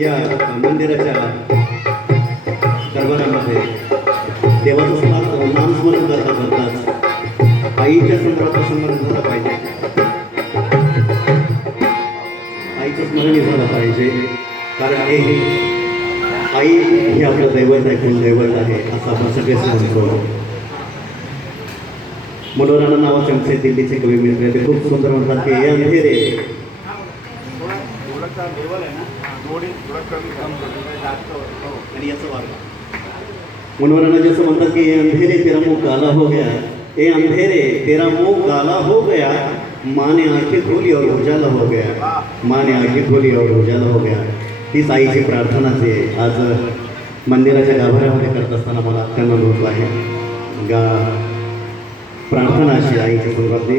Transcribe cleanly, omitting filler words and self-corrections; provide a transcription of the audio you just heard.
या मंदिराच्या दरबारामध्ये देवाचं नामस्मरण करता करताच आईच्या समोराचं स्मरण झालं पाहिजे, आईचं स्मरण झालं पाहिजे. कारण आई हे आपलं दैवत आहे, कुलदैवत आहे असं आपण सगळेच म्हणतो. मनोराणा नावाचे आमचे दिल्लीचे कवी मित्र ते खूप सुंदर म्हणतात की हे अंधेरे आणि याचं वार्ग मनोराणा जैसे म्हणतात कि ये अंधेरे तेरा मुंह काला हो गया, ये अंधेरे तेरा मुंह काला हो गया, माँ ने आंखें खोली और उजाला हो गया, माँ ने आंखें खोली और उजाला हो गया. तीच आईची प्रार्थनाच आहे. आज मंदिराच्या गाभाऱ्यामध्ये करत असताना मला अत्यंत अनुभव आहे. प्रार्थना अशी आईच्या संदर्भातली